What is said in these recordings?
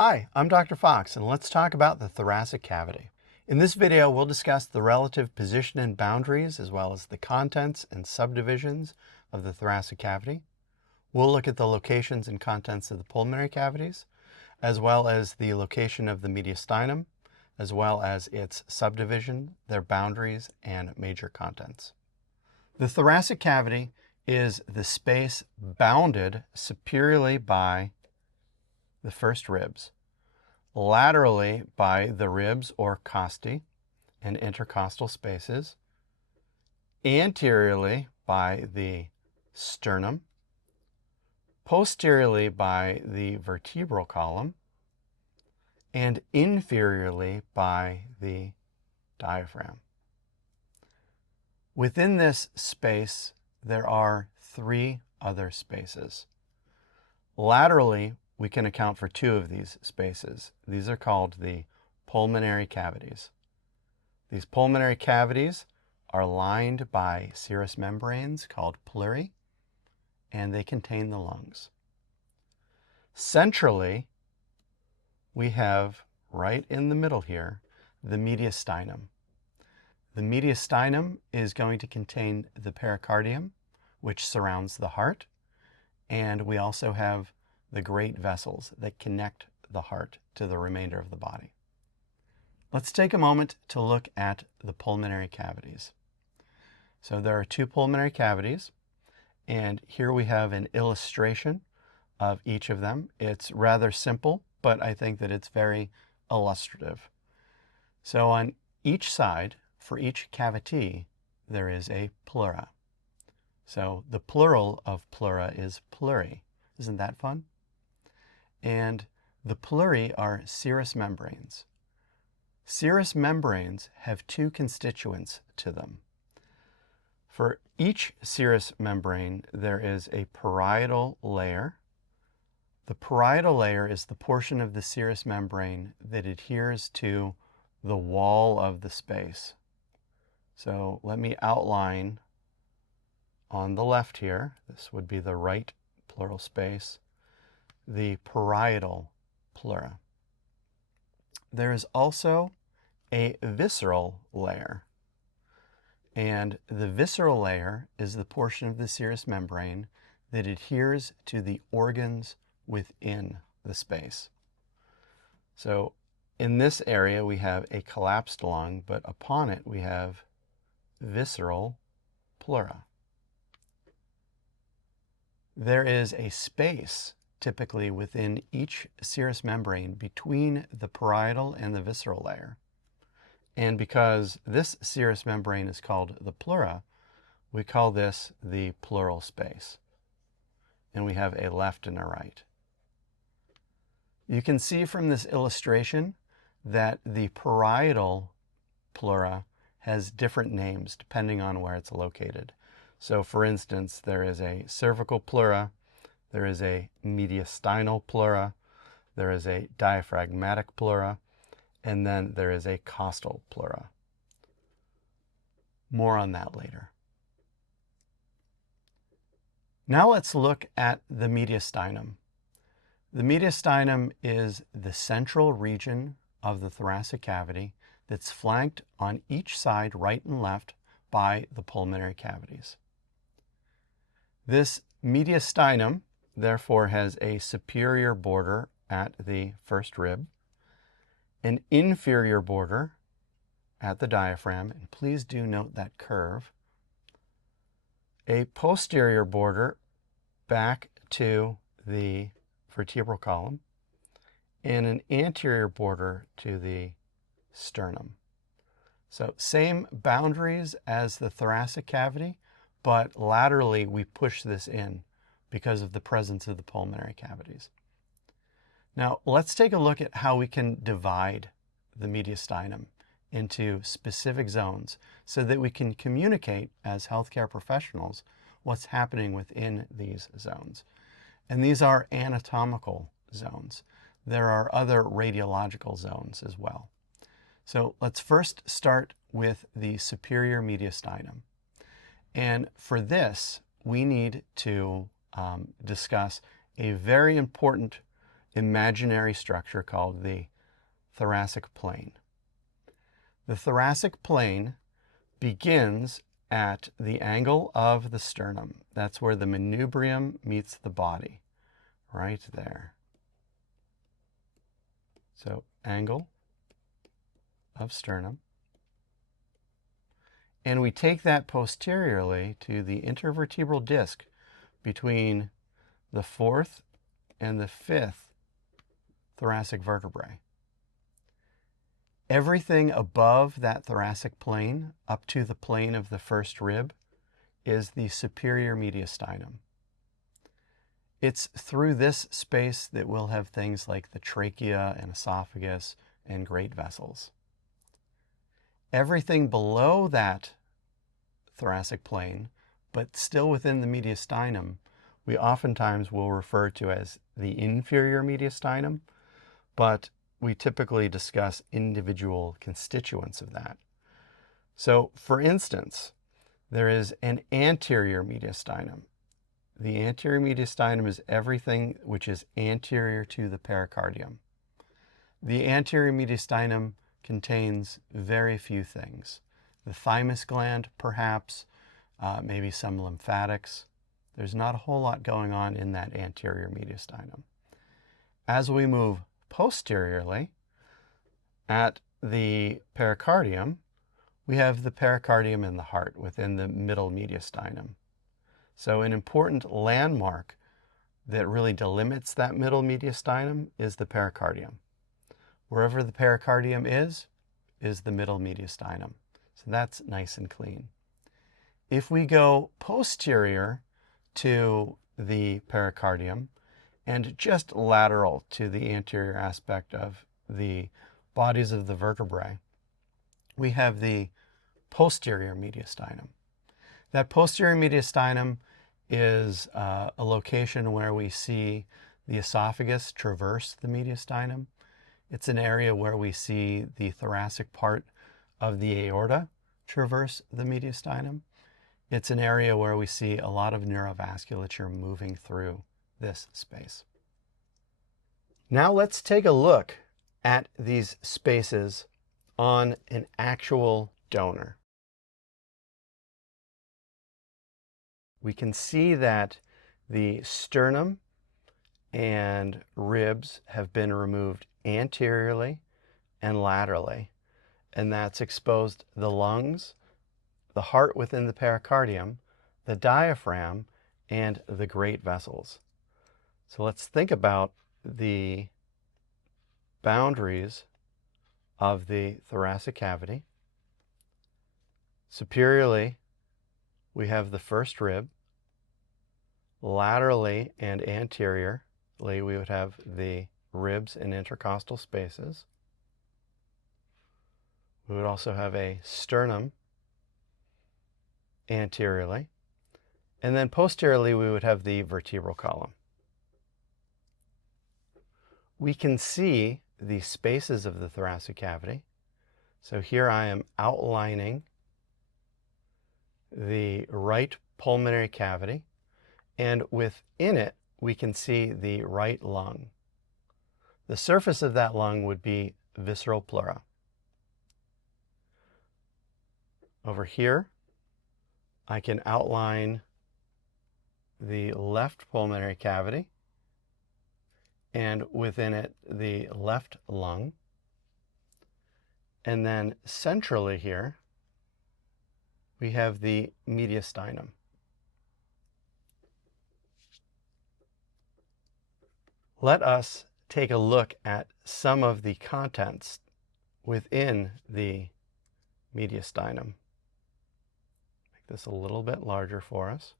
Hi, I'm Dr. Fox, and let's talk about the thoracic cavity. In this video, we'll discuss the relative position and boundaries, as well as the contents and subdivisions of the thoracic cavity. We'll look at the locations and contents of the pulmonary cavities, as well as the location of the mediastinum, as well as its subdivision, their boundaries, and major contents. The thoracic cavity is the space bounded superiorly by the first ribs, laterally by the ribs or costae and intercostal spaces, anteriorly by the sternum, posteriorly by the vertebral column, and inferiorly by the diaphragm. Within this space, there are three other spaces. Laterally, we can account for two of these spaces. These are called the pulmonary cavities. These pulmonary cavities are lined by serous membranes called pleurae, and they contain the lungs. Centrally, we have, right in the middle here, the mediastinum. The mediastinum is going to contain the pericardium, which surrounds the heart, and we also have the great vessels that connect the heart to the remainder of the body. Let's take a moment to look at the pulmonary cavities. So there are two pulmonary cavities, and here we have an illustration of each of them. It's rather simple, but I think that it's very illustrative. So on each side, for each cavity, there is a pleura. So the plural of pleura is pleurae. Isn't that fun? And the pleurae are serous membranes. Serous membranes have two constituents to them. For each serous membrane, there is a parietal layer. The parietal layer is the portion of the serous membrane that adheres to the wall of the space. So let me outline on the left here. This would be the right pleural space, the parietal pleura. There is also a visceral layer, and the visceral layer is the portion of the serous membrane that adheres to the organs within the space. So in this area we have a collapsed lung, but upon it we have visceral pleura. There is a space typically within each serous membrane between the parietal and the visceral layer. And because this serous membrane is called the pleura, we call this the pleural space. And we have a left and a right. You can see from this illustration that the parietal pleura has different names depending on where it's located. So for instance, there is a cervical pleura, there is a mediastinal pleura, there is a diaphragmatic pleura, and then there is a costal pleura. More on that later. Now let's look at the mediastinum. The mediastinum is the central region of the thoracic cavity that's flanked on each side, right and left, by the pulmonary cavities. This mediastinum therefore has a superior border at the first rib, an inferior border at the diaphragm, and please do note that curve, a posterior border back to the vertebral column, and an anterior border to the sternum. So same boundaries as the thoracic cavity, but laterally we push this in because of the presence of the pulmonary cavities. Now let's take a look at how we can divide the mediastinum into specific zones so that we can communicate as healthcare professionals what's happening within these zones. And these are anatomical zones. There are other radiological zones as well. So let's first start with the superior mediastinum. And for this, we need to discuss a very important imaginary structure called the thoracic plane. The thoracic plane begins at the angle of the sternum. That's where the manubrium meets the body, right there. So angle of sternum. And we take that posteriorly to the intervertebral disc between the fourth and the fifth thoracic vertebrae. Everything above that thoracic plane, up to the plane of the first rib, is the superior mediastinum. It's through this space that we'll have things like the trachea and esophagus and great vessels. Everything below that thoracic plane, but still within the mediastinum, we oftentimes will refer to as the inferior mediastinum, but we typically discuss individual constituents of that. So, for instance, there is an anterior mediastinum. The anterior mediastinum is everything which is anterior to the pericardium. The anterior mediastinum contains very few things. The thymus gland, perhaps, maybe some lymphatics. There's not a whole lot going on in that anterior mediastinum. As we move posteriorly, at the pericardium, we have the pericardium and the heart within the middle mediastinum. So an important landmark that really delimits that middle mediastinum is the pericardium. Wherever the pericardium is the middle mediastinum. So that's nice and clean. If we go posterior to the pericardium and just lateral to the anterior aspect of the bodies of the vertebrae, we have the posterior mediastinum. That posterior mediastinum is a location where we see the esophagus traverse the mediastinum. It's an area where we see the thoracic part of the aorta traverse the mediastinum. It's an area where we see a lot of neurovasculature moving through this space. Now let's take a look at these spaces on an actual donor. We can see that the sternum and ribs have been removed anteriorly and laterally, and that's exposed the lungs, the heart within the pericardium, the diaphragm, and the great vessels. So let's think about the boundaries of the thoracic cavity. Superiorly, we have the first rib. Laterally and anteriorly, we would have the ribs and intercostal spaces. We would also have a sternum anteriorly. And then posteriorly, we would have the vertebral column. We can see the spaces of the thoracic cavity. So here I am outlining the right pulmonary cavity, and within it we can see the right lung. The surface of that lung would be visceral pleura. Over here I can outline the left pulmonary cavity, and within it the left lung. And then centrally here we have the mediastinum. Let us take a look at some of the contents within the mediastinum. Make this a little bit larger for us.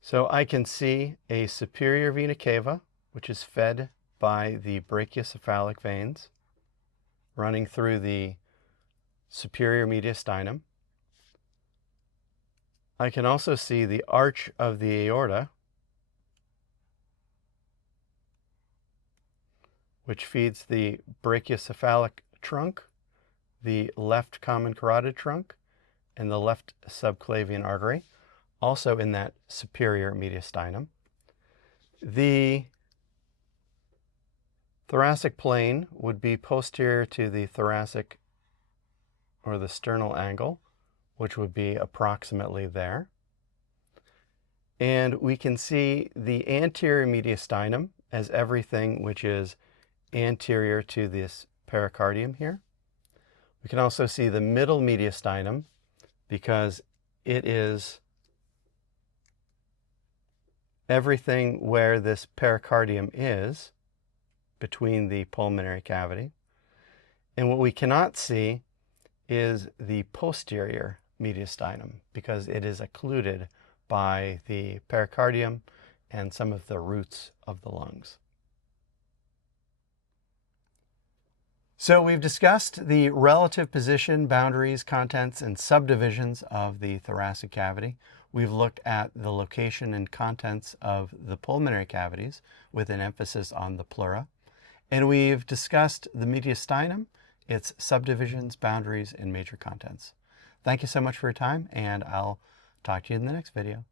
So I can see a superior vena cava, which is fed by the brachiocephalic veins running through the superior mediastinum. I can also see the arch of the aorta, which feeds the brachiocephalic trunk, the left common carotid trunk, and the left subclavian artery, also in that superior mediastinum. The thoracic plane would be posterior to the thoracic or the sternal angle, which would be approximately there. And we can see the anterior mediastinum as everything which is anterior to this pericardium here. We can also see the middle mediastinum because it is everything where this pericardium is between the pulmonary cavity. And what we cannot see is the posterior mediastinum because it is occluded by the pericardium and some of the roots of the lungs. So we've discussed the relative position, boundaries, contents, and subdivisions of the thoracic cavity. We've looked at the location and contents of the pulmonary cavities with an emphasis on the pleura. And we've discussed the mediastinum, its subdivisions, boundaries, and major contents. Thank you so much for your time, and I'll talk to you in the next video.